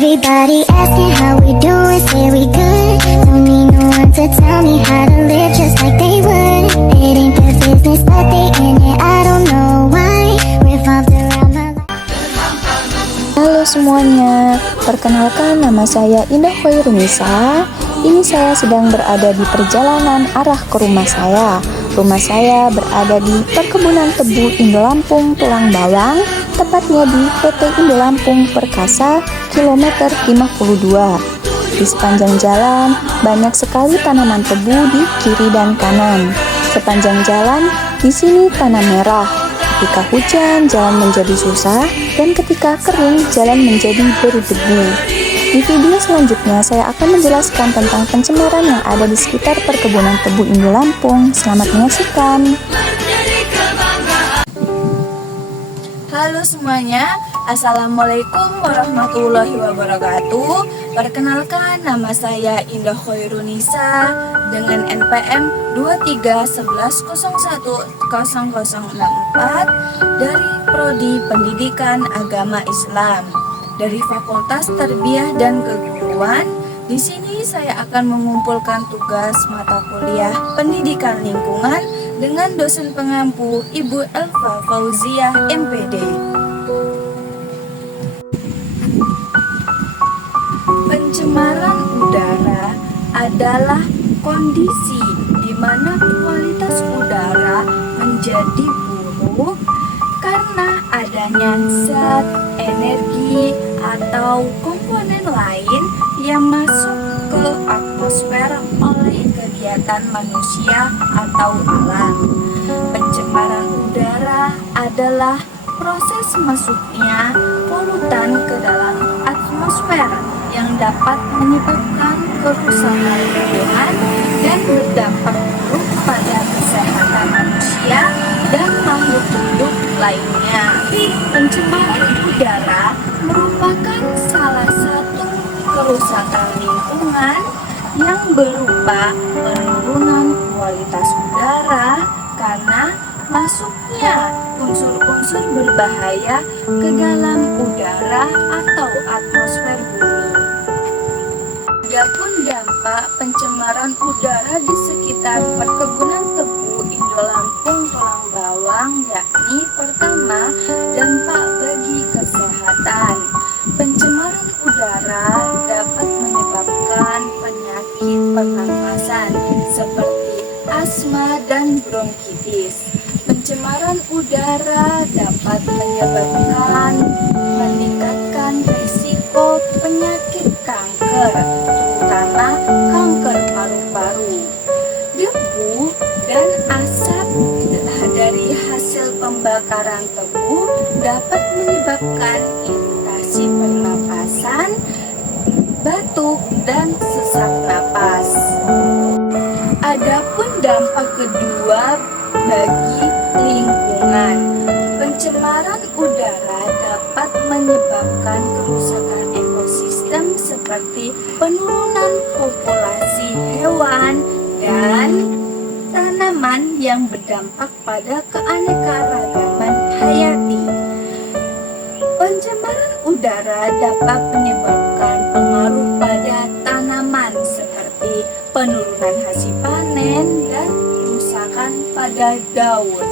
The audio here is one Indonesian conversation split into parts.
Everybody asking how we doing, say we good. Don't need no one to tell me how to live just like they would. It ain't their business, but they in it, I don't know why. Revolved around my life. Halo semuanya, perkenalkan nama saya Indah Khairunisa. Ini saya sedang berada di perjalanan arah ke rumah saya. Rumah saya berada di perkebunan tebu Indo Lampung, Tulang Bawang, tepatnya di PT Indo Lampung Perkasa, kilometer 52. Di sepanjang jalan, banyak sekali tanaman tebu di kiri dan kanan. Sepanjang jalan, di sini tanah merah. Ketika hujan, jalan menjadi susah, dan ketika kering, jalan menjadi berdebu. Di video selanjutnya, saya akan menjelaskan tentang pencemaran yang ada di sekitar perkebunan tebu Indo Lampung. Selamat menyaksikan. Halo semuanya, Assalamualaikum warahmatullahi wabarakatuh. Perkenalkan, nama saya Indah Khairunisa dengan NPM 2311010064 dari Prodi Pendidikan Agama Islam dari Fakultas Tarbiyah dan Keguruan. Di sini saya akan mengumpulkan tugas mata kuliah Pendidikan Lingkungan dengan dosen pengampu Ibu Elva Fauziah MPD. Pencemaran udara adalah kondisi di mana kualitas udara menjadi buruk karena adanya zat, energi, atau komponen lain yang masuk ke atmosfer oleh kegiatan manusia atau alam. Pencemaran udara adalah proses masuknya polutan ke dalam atmosfer yang dapat menyebabkan kerusakan lingkungan dan berdampak buruk pada kesehatan manusia dan makhluk hidup lainnya. Pencemaran udara merupakan salah satu kerusakan lingkungan yang berupa penurunan kualitas udara karena masuknya unsur-unsur berbahaya ke dalam udara atau atmosfer bumi. Adapun dampak pencemaran udara di sekitar perkebunan tebu Indo Lampung Tulang Bawang, yakni pertama, dampak bagi kesehatan. Pencemaran udara dapat menyebabkan penyakit pernapasan seperti asma dan bronkitis. Pencemaran udara dapat menyebabkan meningkatkan risiko penyakit kanker, terutama kanker paru-paru. Debu dan asap dari hasil pembakaran tebu dapat menyebabkan iritasi pernapasan, batuk, dan sesak napas. Adapun dampak kedua bagi lingkungan, pencemaran udara dapat menyebabkan kerusakan ekosistem seperti penurunan populasi hewan dan tanaman yang berdampak pada keanekaragaman hayati. Pencemaran udara dapat menyebabkan pengaruh pada tanaman seperti penurunan hasil panen dan kerusakan pada daun.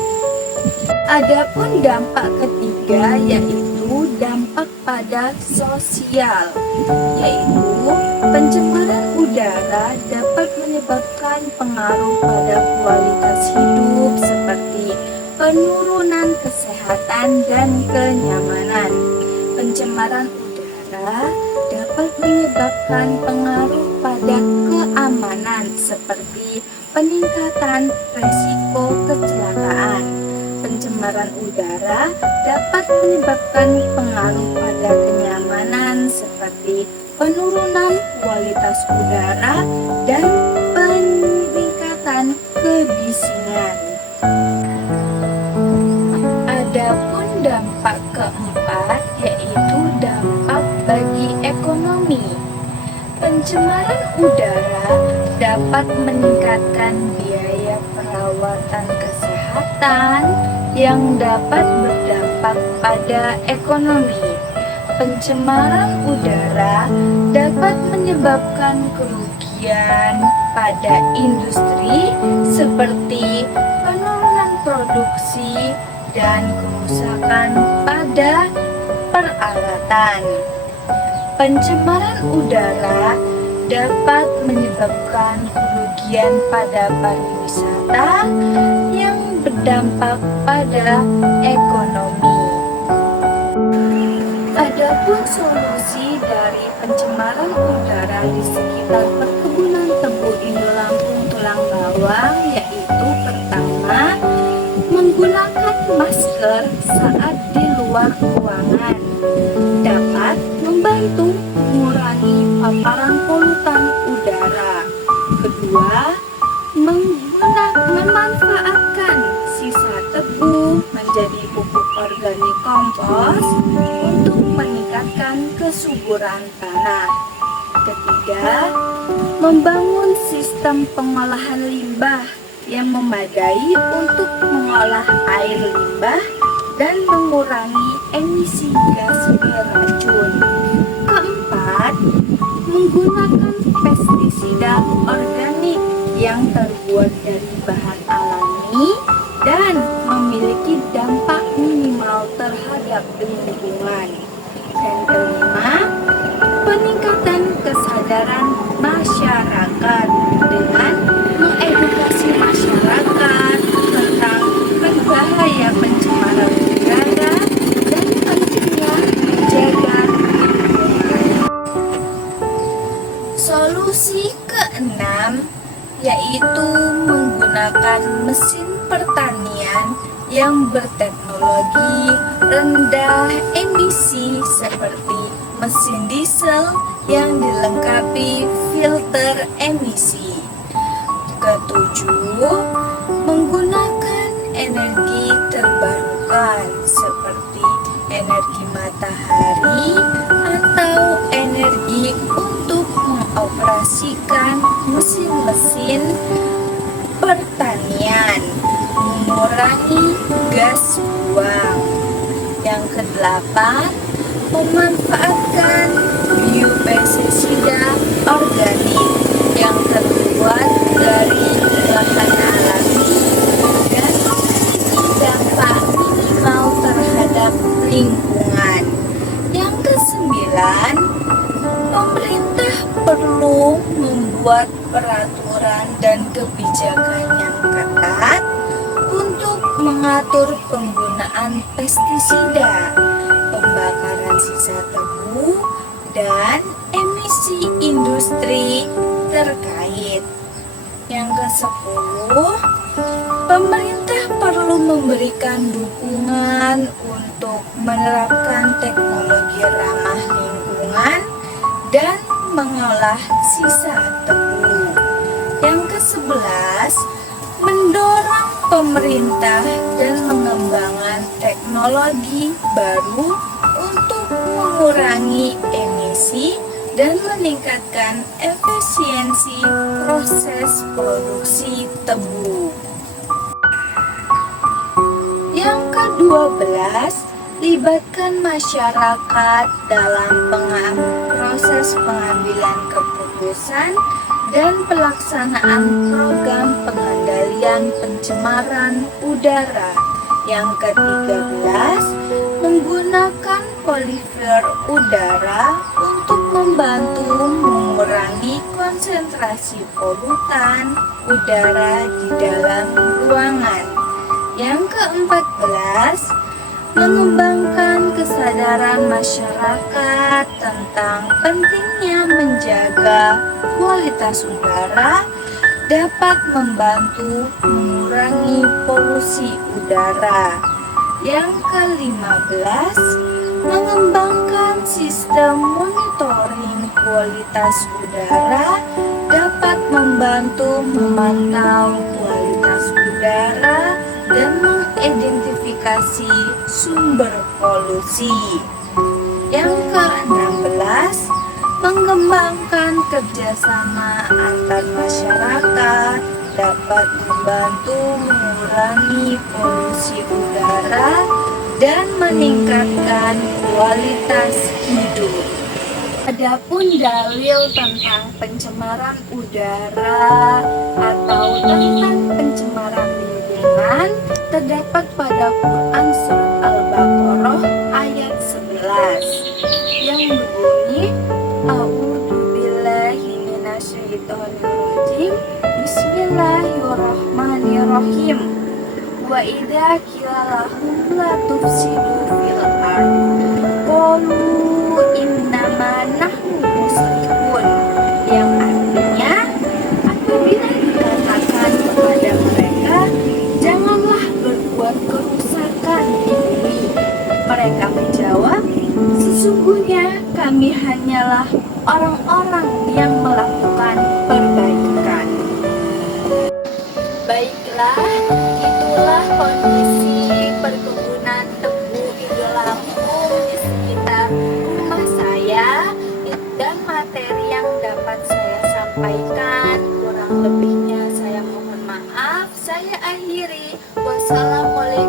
Adapun dampak ketiga yaitu dampak pada sosial, yaitu pencemaran udara dapat menyebabkan pengaruh pada kualitas hidup seperti penurunan kesehatan dan kenyamanan. Pencemaran udara dapat menyebabkan pengaruh pada keamanan seperti peningkatan risiko kecelakaan. Pencemaran udara dapat menyebabkan pengaruh pada kenyamanan seperti penurunan kualitas udara dan peningkatan kebisingan. Adapun dampak keempat yaitu dampak bagi ekonomi. Pencemaran udara dapat meningkatkan biaya perawatan kesehatan yang dapat berdampak pada ekonomi. Pencemaran udara menyebabkan kerugian pada industri seperti penurunan produksi dan kerusakan pada peralatan. Pencemaran udara dapat menyebabkan kerugian pada pariwisata yang berdampak pada ekonomi. Adapun solusi dari pencemaran udara di sekitar perkebunan tebu Indo Lampung Tulang Bawang yaitu pertama, menggunakan masker saat di luar ruangan dapat membantu mengurangi paparan polutan udara. Kedua, memanfaatkan sisa tebu menjadi pupuk organik kompos untuk meningkatkan kesuburan tanah. Ketiga, membangun sistem pengolahan limbah yang memadai untuk mengolah air limbah dan mengurangi emisi gas beracun. Keempat, menggunakan pestisida organik yang terbuat dari bahan alami dan memiliki dampak minimal terhadap lingkungan. Dan kelima, peningkatan kesadaran masyarakat dengan mengedukasi masyarakat tentang berbahaya pencemaran udara dan pentingnya menjaga lingkungan. Solusi keenam yaitu menggunakan mesin pertanian yang berteknologi rendah emisi seperti mesin diesel yang dilengkapi filter emisi. Ketujuh, menggunakan energi terbarukan seperti energi matahari atau energi untuk mengoperasikan mesin-mesin pertanian, mengurangi gas buang. Yang kedelapan, memanfaatkan biopestisida organik yang terbuat dari bahan alami dan memiliki dampak minimal terhadap lingkungan. Yang kesembilan, pemerintah perlu membuat peraturan dan kebijakan yang ketat untuk mengatur penggunaan pestisida, pembakaran sisa tebu, dan emisi industri terkait. Yang ke-10, pemerintah perlu memberikan dukungan untuk menerapkan teknologi ramah lingkungan dan mengolah sisa tebu. Yang ke-11, mendorong pemerintah dan mengembangkan teknologi baru untuk mengurangi emisi dan meningkatkan efisiensi proses produksi tebu. Yang ke-12, libatkan masyarakat dalam proses pengambilan keputusan dan pelaksanaan program pengendalian pencemaran udara. Yang ke-13, menggunakan purifier udara untuk membantu mengurangi konsentrasi polutan udara di dalam ruangan. Yang ke-14, mengembangkan kesadaran masyarakat tentang pentingnya menjaga kualitas udara dapat membantu mengurangi polusi udara. Yang ke-15, mengembangkan sistem monitoring kualitas udara dapat membantu memantau kualitas udara dan mengidentifikasi sumber polusi. Yang ke-16, mengembangkan kerjasama antar masyarakat dapat membantu mengurangi polusi udara dan meningkatkan kualitas hidup. Adapun dalil tentang pencemaran udara atau tentang pencemaran lingkungan terdapat pada Quran surat Al-Baqarah ayat 11 yang berbunyi A'udzubillahi minasyaitonirrajim. Bismillahirrahmanirrahim. Wa idza qila lahum la tufsidu fil ardh qalu innama nahnu muslihun, yang artinya apabila dikatakan kepada mereka janganlah berbuat kerusakan di bumi, mereka menjawab sesungguhnya kami hanyalah orang-orang yang melakukan perbaikan. Baiklah, itulah kondisi perkebunan tebu Indo Lampung di sekitar rumah saya dan materi yang dapat saya sampaikan. Kurang lebihnya saya mohon maaf. Saya akhiri. Wassalamualaikum